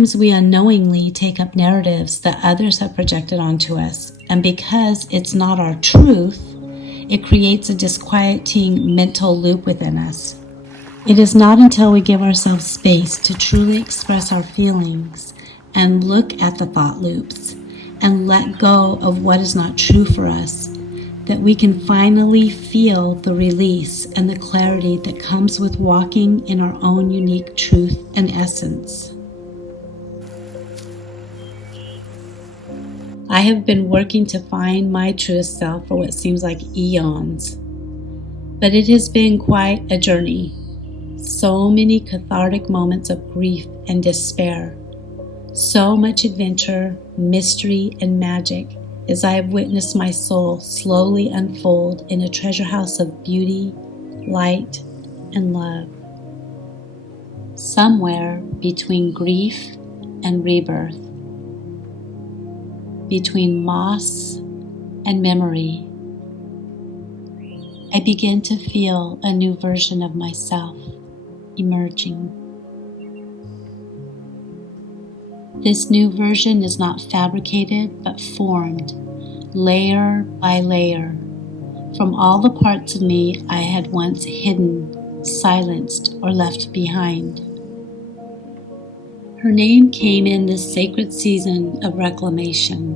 Sometimes we unknowingly take up narratives that others have projected onto us, and because it's not our truth, it creates a disquieting mental loop within us. It is not until we give ourselves space to truly express our feelings and look at the thought loops and let go of what is not true for us that we can finally feel the release and the clarity that comes with walking in our own unique truth and essence. I have been working to find my truest self for what seems like eons, but it has been quite a journey. So many cathartic moments of grief and despair, so much adventure, mystery, and magic as I have witnessed my soul slowly unfold in a treasure house of beauty, light, and love. Somewhere between grief and rebirth, between moss and memory, I begin to feel a new version of myself emerging. This new version is not fabricated but formed, layer by layer, from all the parts of me I had once hidden, silenced, or left behind. Her name came in this sacred season of reclamation,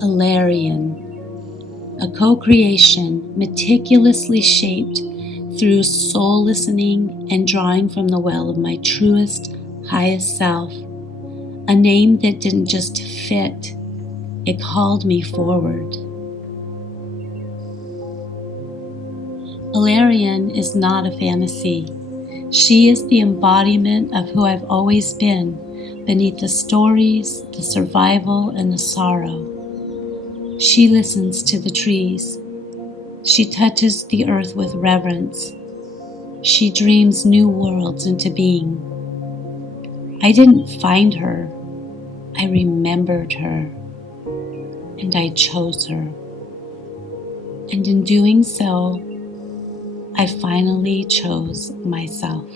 Alariën, a co-creation meticulously shaped through soul listening and drawing from the well of my truest, highest self, a name that didn't just fit, it called me forward. Alariën is not a fantasy. She is the embodiment of who I've always been, beneath the stories, the survival, and the sorrow. She listens to the trees. She touches the earth with reverence. She dreams new worlds into being. I didn't find her. I remembered her. And I chose her. And in doing so, I finally chose myself.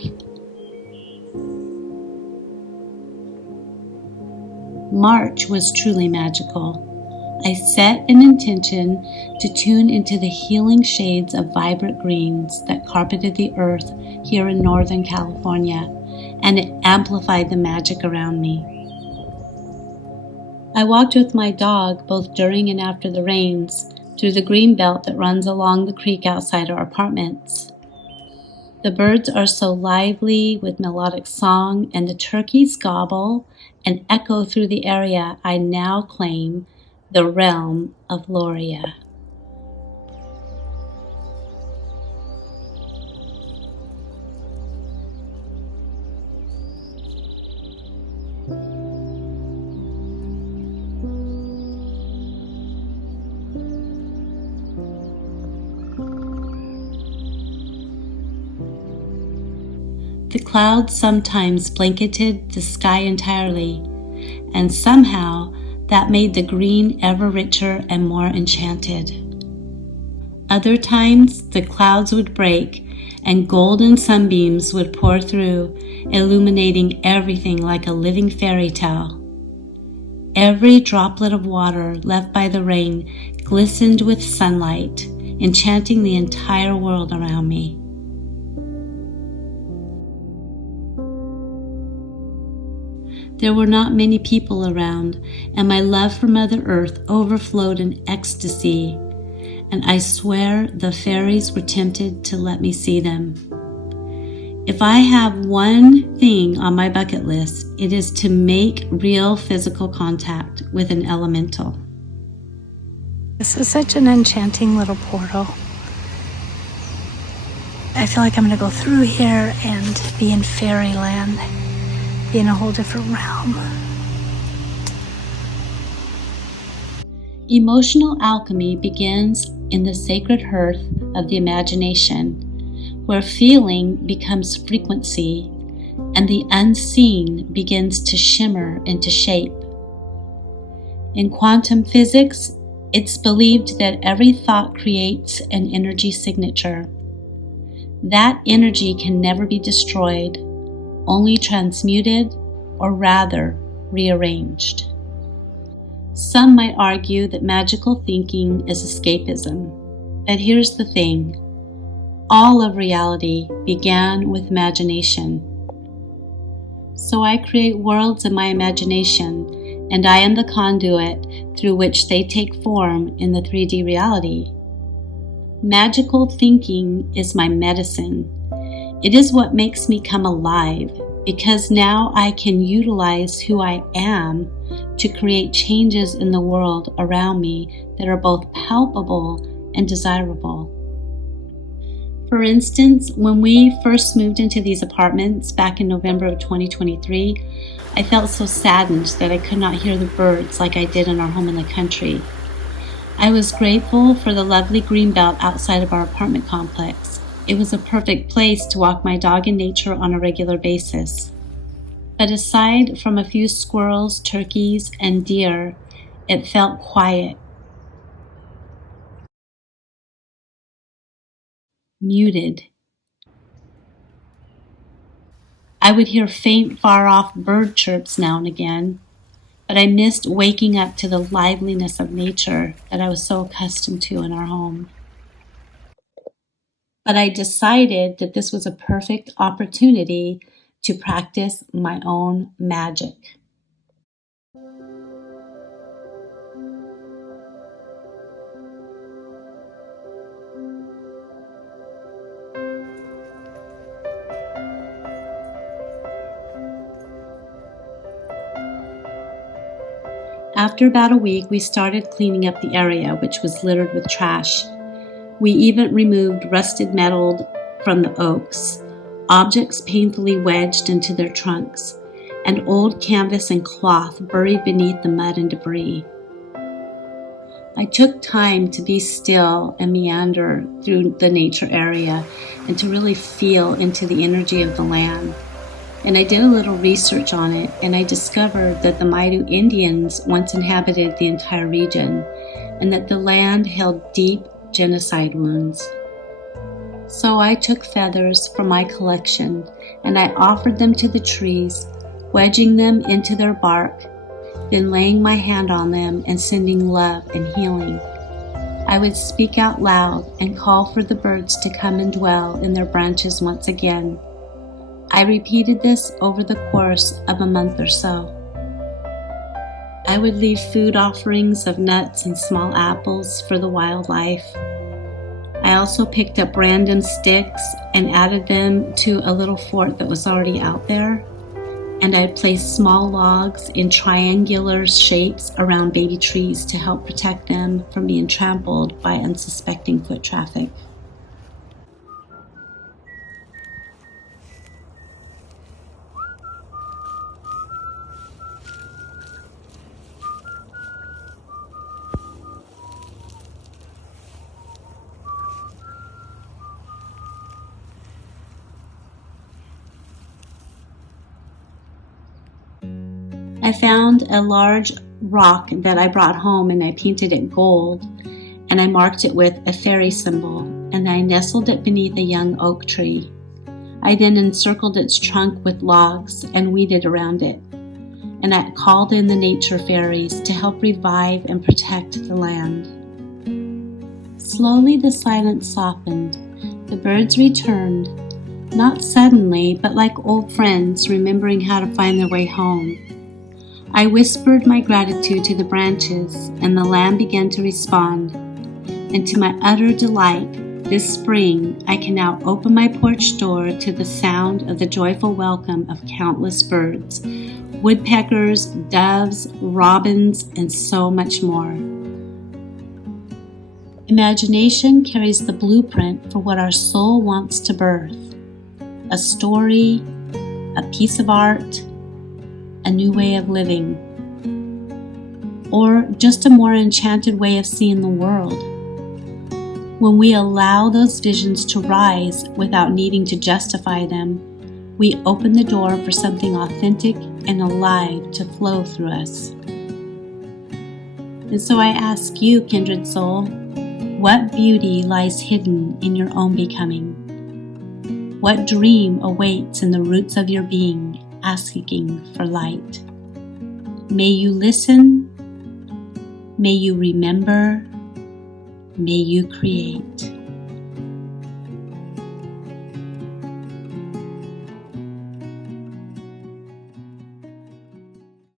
March was truly magical. I set an intention to tune into the healing shades of vibrant greens that carpeted the earth here in Northern California, and it amplified the magic around me. I walked with my dog both during and after the rains through the green belt that runs along the creek outside our apartments. The birds are so lively with melodic song, and the turkeys gobble and echo through the area I now claim the realm of Loria. The clouds sometimes blanketed the sky entirely, and somehow that made the green ever richer and more enchanted. Other times, the clouds would break and golden sunbeams would pour through, illuminating everything like a living fairy tale. Every droplet of water left by the rain glistened with sunlight, enchanting the entire world around me. There were not many people around, and my love for Mother Earth overflowed in ecstasy, and I swear the fairies were tempted to let me see them. If I have one thing on my bucket list, it is to make real physical contact with an elemental. This is such an enchanting little portal. I feel like I'm going to go through here and be in fairyland. Be in a whole different realm. Emotional alchemy begins in the sacred hearth of the imagination, where feeling becomes frequency and the unseen begins to shimmer into shape. In quantum physics, it's believed that every thought creates an energy signature. That energy can never be destroyed, only transmuted or rather, rearranged. Some might argue that magical thinking is escapism, but here's the thing. All of reality began with imagination. So I create worlds in my imagination, and I am the conduit through which they take form in the 3D reality. Magical thinking is my medicine. It is what makes me come alive, because now I can utilize who I am to create changes in the world around me that are both palpable and desirable. For instance, when we first moved into these apartments back in November of 2023, I felt so saddened that I could not hear the birds like I did in our home in the country. I was grateful for the lovely green belt outside of our apartment complex. It was a perfect place to walk my dog in nature on a regular basis. But aside from a few squirrels, turkeys, and deer, it felt quiet, muted. I would hear faint, far-off bird chirps now and again, but I missed waking up to the liveliness of nature that I was so accustomed to in our home. But I decided that this was a perfect opportunity to practice my own magic. After about a week, we started cleaning up the area, which was littered with trash. We even removed rusted metal from the oaks, objects painfully wedged into their trunks, and old canvas and cloth buried beneath the mud and debris. I took time to be still and meander through the nature area and to really feel into the energy of the land. And I did a little research on it, and I discovered that the Maidu Indians once inhabited the entire region, and that the land held deep genocide wounds. So I took feathers from my collection, and I offered them to the trees, wedging them into their bark, then laying my hand on them and sending love and healing. I would speak out loud and call for the birds to come and dwell in their branches once again. I repeated this over the course of a month or so. I would leave food offerings of nuts and small apples for the wildlife. I also picked up random sticks and added them to a little fort that was already out there. And I placed small logs in triangular shapes around baby trees to help protect them from being trampled by unsuspecting foot traffic. I found a large rock that I brought home, and I painted it gold, and I marked it with a fairy symbol, and I nestled it beneath a young oak tree. I then encircled its trunk with logs and weeded around it, and I called in the nature fairies to help revive and protect the land. Slowly the silence softened. The birds returned, not suddenly, but like old friends remembering how to find their way home. I whispered my gratitude to the branches, and the land began to respond. And to my utter delight, this spring I can now open my porch door to the sound of the joyful welcome of countless birds, woodpeckers, doves, robins, and so much more. Imagination carries the blueprint for what our soul wants to birth: a story, a piece of art, a new way of living, or just a more enchanted way of seeing the world. When we allow those visions to rise without needing to justify them, we open the door for something authentic and alive to flow through us. And so I ask you, kindred soul, what beauty lies hidden in your own becoming? What dream awaits in the roots of your being? asking for light. May you listen, may you remember, may you create.